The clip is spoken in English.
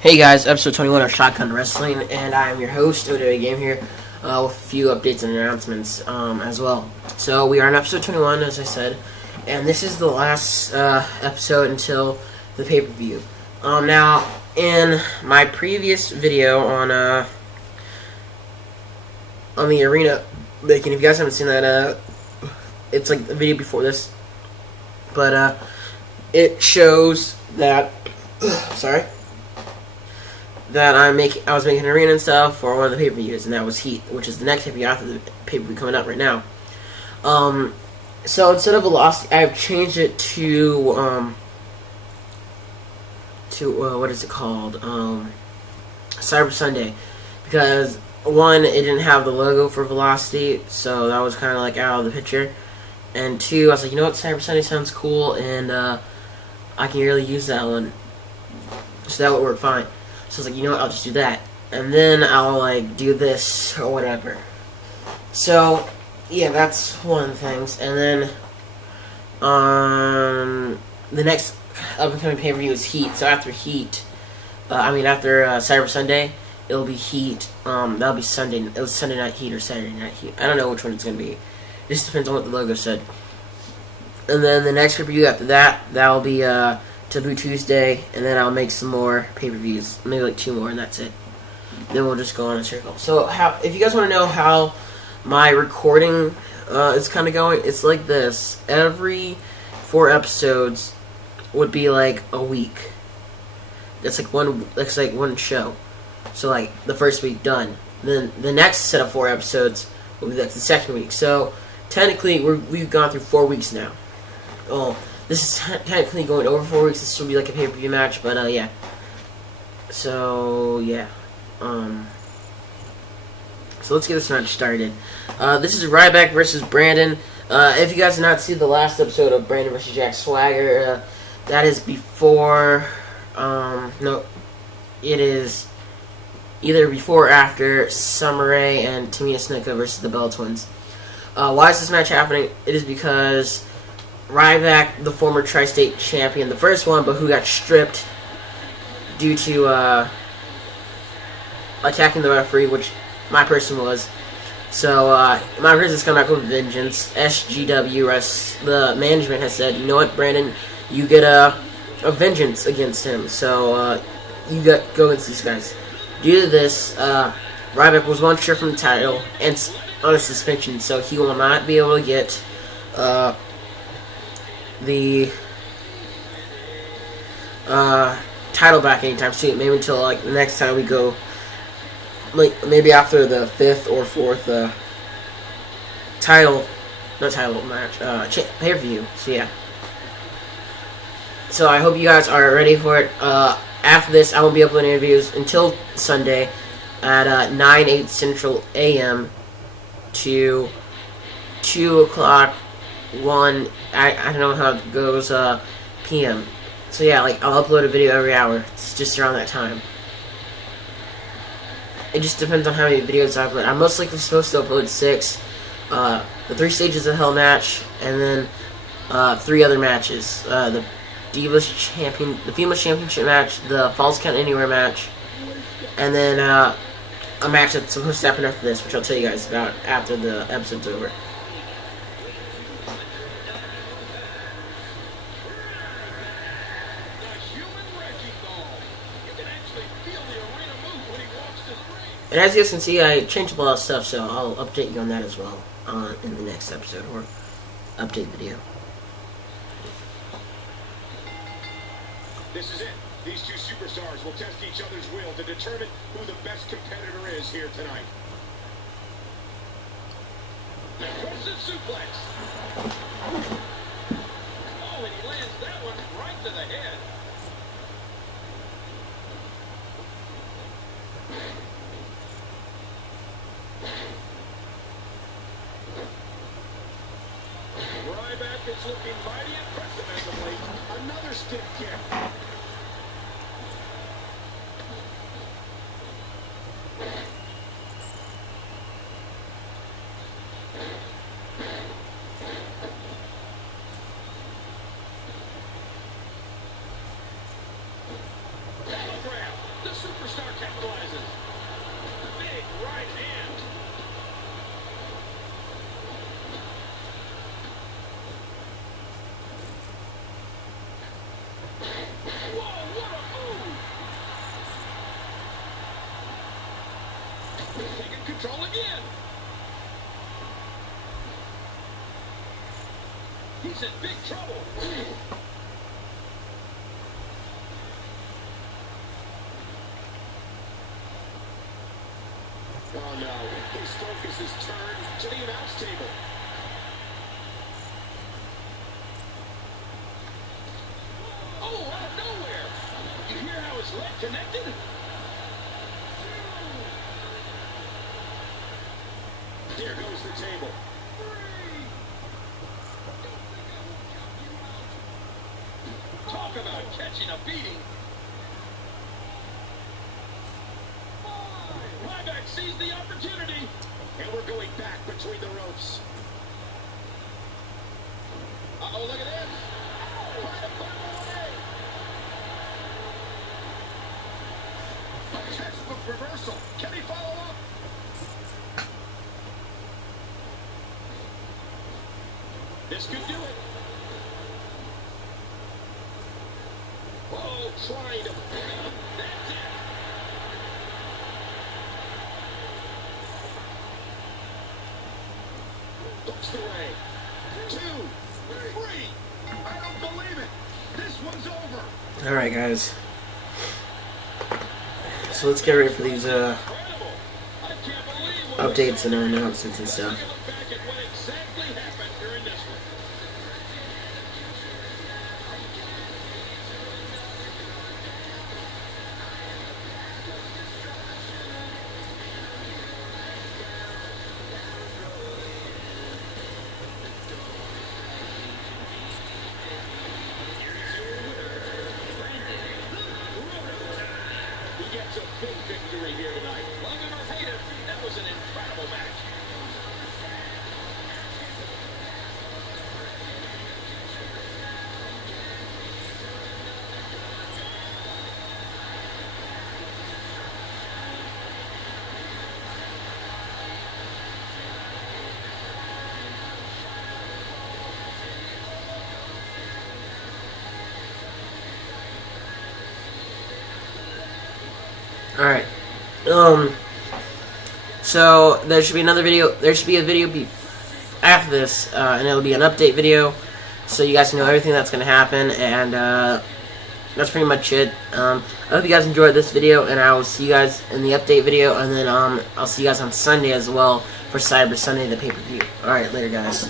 Hey guys, episode 21 of Shotgun Wrestling, and I'm your host, W2k15 here, with a few updates and announcements as well. So we are in episode 21, as I said, and this is the last episode until the pay-per-view. Now, in my previous video on the arena making, if you guys haven't seen that, it's like the video before this, but it shows that, sorry, that I was making an arena and stuff for one of the pay-per-views, and that was Heat, which is the next pay-per-view after the pay-per-view coming up right now. So instead of Velocity, I've changed it to what is it called? Cyber Sunday, because one, it didn't have the logo for Velocity, so that was kind of like out of the picture, and two, I was like, you know what, Cyber Sunday sounds cool, and I can really use that one, so that would work fine. So I was like, you know what, I'll just do that. And then I'll, like, do this or whatever. So, yeah, that's one of the things. And then, the next upcoming pay-per-view is Heat. So after Heat, after Cyber Sunday, it'll be Heat. That'll be Sunday. It was Sunday Night Heat or Saturday Night Heat. I don't know which one it's going to be. It just depends on what the logo said. And then the next pay-per-view after that, that'll be, Taboo Tuesday, and then I'll make some more pay-per-views, maybe like 2 more, and that's it. Then we'll just go on a circle. So, if you guys want to know how my recording is kind of going, it's like this. Every 4 episodes would be like a week. That's like one show. So like the first week done. Then the next set of 4 episodes will be like the second week. So technically, we've gone through 4 weeks now. Oh. This is technically going over 4 weeks. This will be like a pay-per-view match, but yeah. So yeah. So let's get this match started. This is Ryback versus Brandon. If you guys have not seen the last episode of Brandon versus Jack Swagger, that is before. No, it is either before or after Summer Rae and Tamina Snuka versus the Bella Twins. Why is this match happening? It is because Ryback, the former Tri-State champion, the first one, but who got stripped due to attacking the referee, which my person was. So, my person's come back with vengeance. SGW, the management has said, you know what, Brandon, you get a vengeance against him. So, you go against these guys. Due to this, Ryback was one strip from the title and on a suspension, so he will not be able to get the title back anytime soon. Maybe until like the next time we go, like maybe after the 5th or 4th pay-per-view. So yeah. So I hope you guys are ready for it. After this, I won't be uploading interviews until Sunday at 9/8 Central AM to 2 o'clock. 1, I don't know how it goes, PM. So yeah, like, I'll upload a video every hour. It's just around that time. It just depends on how many videos I upload. I'm most likely supposed to upload 6. The 3 Stages of Hell match, and then, 3 other matches. The Female Championship match, the Falls Count Anywhere match, and then, a match that's supposed to happen after this, which I'll tell you guys about after the episode's over. And as you guys can see, I changed up a lot of stuff, so I'll update you on that as well in the next episode, or update video. This is it. These 2 superstars will test each other's will to determine who the best competitor is here tonight. Impressive suplex. Oh, and he lands that one right to the head. Ryback is looking mighty impressive as of late. Another stiff kick. superstar capitalizes. Big right hand. Whoa, what a move! Taking control again. He's in big trouble. Oh no, his focus is turned to the announce table. Oh, out of nowhere! You hear how his leg connected? There goes the table. Talk about catching a beating. Ryback sees the opportunity. And we're going back between the ropes. Uh-oh, look at this. Trying to put him away. A textbook reversal. Can he follow up? This could do it. Oh, trying to... That's it. Looks the way. 2, 3. I don't believe it. This one's over. Alright, guys. So let's get ready for these Incredible. I can't believe what updates and announcements and stuff. Look back at what exactly happened during this one. He gets a big victory here tonight. Love him or hate him, that was an incredible match. Alright. So there should be another video. There should be a video after this, and it'll be an update video, so you guys know everything that's going to happen. And that's pretty much it. I hope you guys enjoyed this video, and I will see you guys in the update video, and then I'll see you guys on Sunday as well for Cyber Sunday, the pay-per-view. Alright, later, guys.